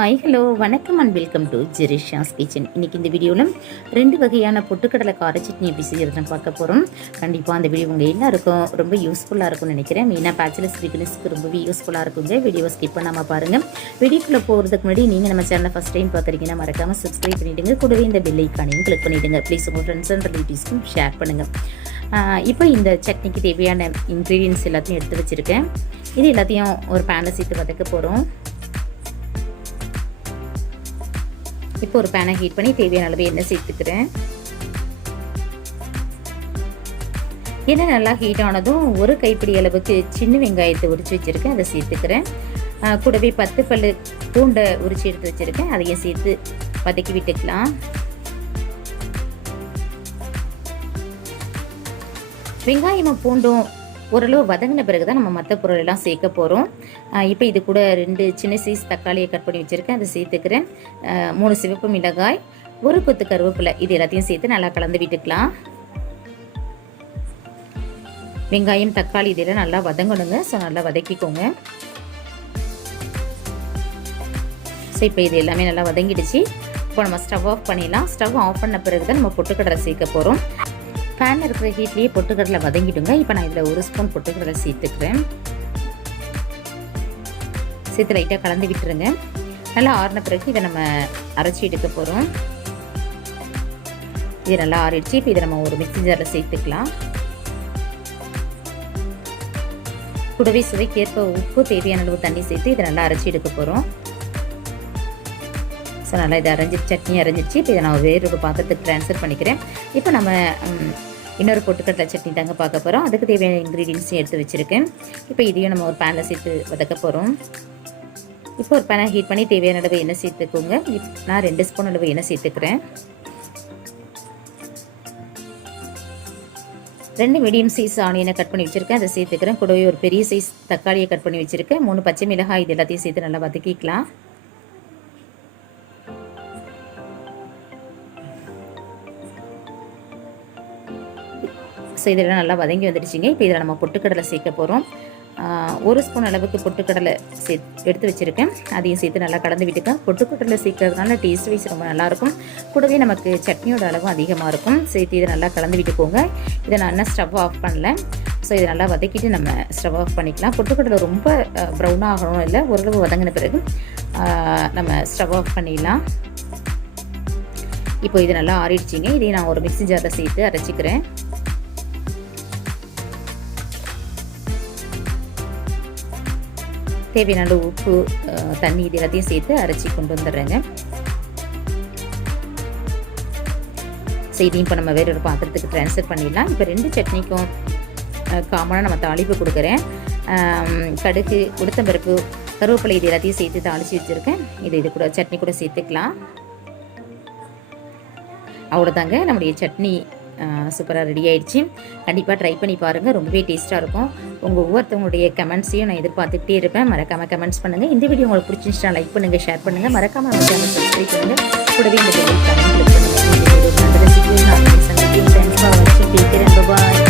Hi hello வணக்கம் and welcome to ஜெரிஷாஸ் kitchen. இன்றைக்கி இந்த வீடியோவில் 2 வகையான பொட்டுக்கடலை கார சட்னி எப்படி செய்கிறதுன்னு பார்க்க போகிறோம். கண்டிப்பாக அந்த வீடியோ உங்கள் எல்லாருக்கும் ரொம்ப யூஸ்ஃபுல்லாக இருக்கும்னு நினைக்கிறேன். மெயினாக பேச்சுலர்ஸ் வீக்னஸ்க்கு ரொம்பவே யூஸ்ஃபுல்லாக இருக்குங்க. வீடியோவை ஸ்கிப் பண்ணாமல் பாருங்கள். வீடியோக்குள்ளே போகிறதுக்கு முன்னாடி நீங்கள் நம்ம சேனலை ஃபஸ்ட் டைம் பார்க்குறீங்கன்னா மறக்காமல் சப்ஸ்கிரைப் பண்ணிவிடுங்க. கூடவே இந்த பெல் ஐக்கானையும் கிளிக் பண்ணிவிடுங்க. ப்ளீஸ் உங்கள் ஃப்ரெண்ட்ஸ் அண்ட் ரிலேட்டிவ்ஸ்க்கும் ஷேர் பண்ணுங்கள். இப்போ இந்த சட்னிக்கு தேவையான இன்க்ரீடியன்ஸ் எல்லாத்தையும் எடுத்து வச்சுருக்கேன். இது எல்லாத்தையும் ஒரு பேனில் சேர்த்து வதக்க போகிறோம். இப்போ ஒரு பேனை ஹீட் பண்ணி தேவையான அளவு எண்ணெய் சேர்த்துக்கிறேன். எண்ணெய் நல்லா ஹீட் ஆனதும் ஒரு கைப்பிடி அளவுக்கு சின்ன வெங்காயத்தை உரிச்சு வச்சுருக்கேன், அதை சேர்த்துக்கிறேன். கூடவே 10 பல்லு பூண்டை உரிச்சு எடுத்து வச்சுருக்கேன், அதையும் சேர்த்து வதக்கி விட்டுக்கலாம். வெங்காயமும் பூண்டும் ஓரளவு வதங்கின பிறகு தான் நம்ம மற்ற பொருளெல்லாம் சேர்க்க போகிறோம். இப்போ இது கூட 2 சின்ன சைஸ் தக்காளியை கட் பண்ணி வச்சுருக்கேன், அதை சேர்த்துக்கிறேன். 3 சிவப்பு மிளகாய், ஒரு கொத்து கருவேப்பிலை, இது எல்லாத்தையும் சேர்த்து நல்லா கலந்து விட்டுக்கலாம். வெங்காயம் தக்காளி இதெல்லாம் நல்லா வதங்கணுங்க. ஸோ நல்லா வதக்கிக்கோங்க. ஸோ இப்போ இது எல்லாமே நல்லா வதங்கிடுச்சு. இப்போ நம்ம ஸ்டவ் ஆஃப் பண்ணிடலாம். ஸ்டவ் ஆஃப் பண்ண பிறகு தான் நம்ம பொட்டுக்கடலை சேர்க்க போகிறோம். பேனில் இருக்கிற ஹீட்லேயே பொட்டுக்கடலை வதங்கிடுங்க. இப்போ நான் இதில் 1 ஸ்பூன் பொட்டுக்கடலை சேர்த்துக்கிறேன். சேர்த்து லைட்டாக கலந்து விட்டுருங்க. நல்லா ஆறின பிறகு இதை நம்ம அரைச்சி எடுக்க போகிறோம். இது நல்லா ஆறிடுச்சு. இப்போ இதை நம்ம ஒரு மிக்ஸி ஜாரில் சேர்த்துக்கலாம். கூடவே சுவைக்கேற்ப உப்பு, தேவையான அளவு தண்ணி சேர்த்து இதை நல்லா அரைச்சி எடுக்க போகிறோம். ஸோ நல்லா இதை சட்னி அரைஞ்சிடுச்சு. இப்போ இதை நான் வேறொரு பாத்திரத்துக்கு ட்ரான்ஸ்ஃபர் பண்ணிக்கிறேன். இப்போ நம்ம இன்னொரு பொட்டுக்கடலை சட்னி தாங்க பார்க்க போகிறோம். அதுக்கு தேவையான இன்க்ரீடியன்ஸையும் எடுத்து வச்சுருக்கேன். இப்போ இதையும் நம்ம ஒரு பேனில் சேர்த்து வதக்க போகிறோம். இப்போ ஒரு பேனை ஹீட் பண்ணி தேவையான அளவு எண்ணெய் சேர்த்துக்கோங்க. நான் 2 ஸ்பூன் அளவு எண்ணெய் சேர்த்துக்கிறேன். 2 மீடியம் சைஸ் ஆனியனை கட் பண்ணி வச்சுருக்கேன், அதை சேர்த்துக்கிறேன். கூடவே ஒரு பெரிய சைஸ் தக்காளியை கட் பண்ணி வச்சுருக்கேன். 3 பச்சை மிளகாய், இது எல்லாத்தையும் சேர்த்து நல்லா வதக்கிக்கலாம். ஸோ இதெல்லாம் நல்லா வதங்கி வந்துடுச்சிங்க. இப்போ இதில் நம்ம பொட்டுக்கடலை சேர்க்க போகிறோம். 1 ஸ்பூன் அளவுக்கு பொட்டுக்கடலை எடுத்து வச்சுருக்கேன், அதையும் சேர்த்து நல்லா கலந்து விட்டுக்கேன். பொட்டுக்கடலை சேர்க்கறதுனால டேஸ்ட் வைஸ் ரொம்ப நல்லாயிருக்கும். கூடவே நமக்கு சட்னியோட அளவும் அதிகமாக இருக்கும். சேர்த்து இதை நல்லா கலந்து விட்டுக்கோங்க. இதை நான் என்ன ஸ்டவ் ஆஃப் பண்ணல. ஸோ இதை நல்லா வதக்கிட்டு நம்ம ஸ்டவ் ஆஃப் பண்ணிக்கலாம். பொட்டுக்கடலை ரொம்ப ப்ரௌனாக ஆகணும் இல்லை, ஓரளவு வதங்கின பிறகு நம்ம ஸ்டவ் ஆஃப் பண்ணிடலாம். இப்போ இது நல்லா ஆறிடுச்சிங்க. இதை நான் ஒரு மிக்ஸி ஜாரில் சேர்த்து அரைச்சிக்கிறேன். தேவையான உப்பு, தண்ணி, இது எல்லாத்தையும் சேர்த்து அரைச்சி கொண்டு வந்துடுறேங்க. ஸோ இதையும் இப்போ நம்ம வேறொரு பாத்திரத்துக்கு ட்ரான்ஸ்ஃபர் பண்ணிடலாம். இப்போ 2 சட்னிக்கும் காமனாக நம்ம தாளிப்பு கொடுக்குறேன். கடுகு, உளுத்தம்பருப்பு, கருவேப்பிலை, இது எல்லாத்தையும் சேர்த்து தாளித்து வச்சுருக்கேன். இது கூட சட்னி கூட சேர்த்துக்கலாம். அவ்வளோதாங்க, நம்முடைய சட்னி சூப்பராக ரெடி ஆயிடுச்சு. கண்டிப்பாக ட்ரை பண்ணி பாருங்கள், ரொம்பவே டேஸ்ட்டாக இருக்கும். உங்கள் ஒவ்வொருத்தவங்களுடைய கமெண்ட்ஸையும் நான் எதிர்பார்த்துக்கிட்டே இருப்பேன். மறக்காமல் கமெண்ட்ஸ் பண்ணுங்கள். இந்த வீடியோ உங்களுக்கு பிடிச்சிருந்துச்சுன்னா லைக் பண்ணுங்கள், ஷேர் பண்ணுங்கள். மறக்காமல் நம்ம சேனல் சப்ஸ்கிரைப் பண்ணுங்கள். கூடவே இந்த பெல் ஐகானை கிளிக் பண்ணுங்கள். நல்ல ரெசிபி நான் சந்திக்கிறேன். தேங்க்ஸ் ஃபார் வாட்சிங். Take care and by.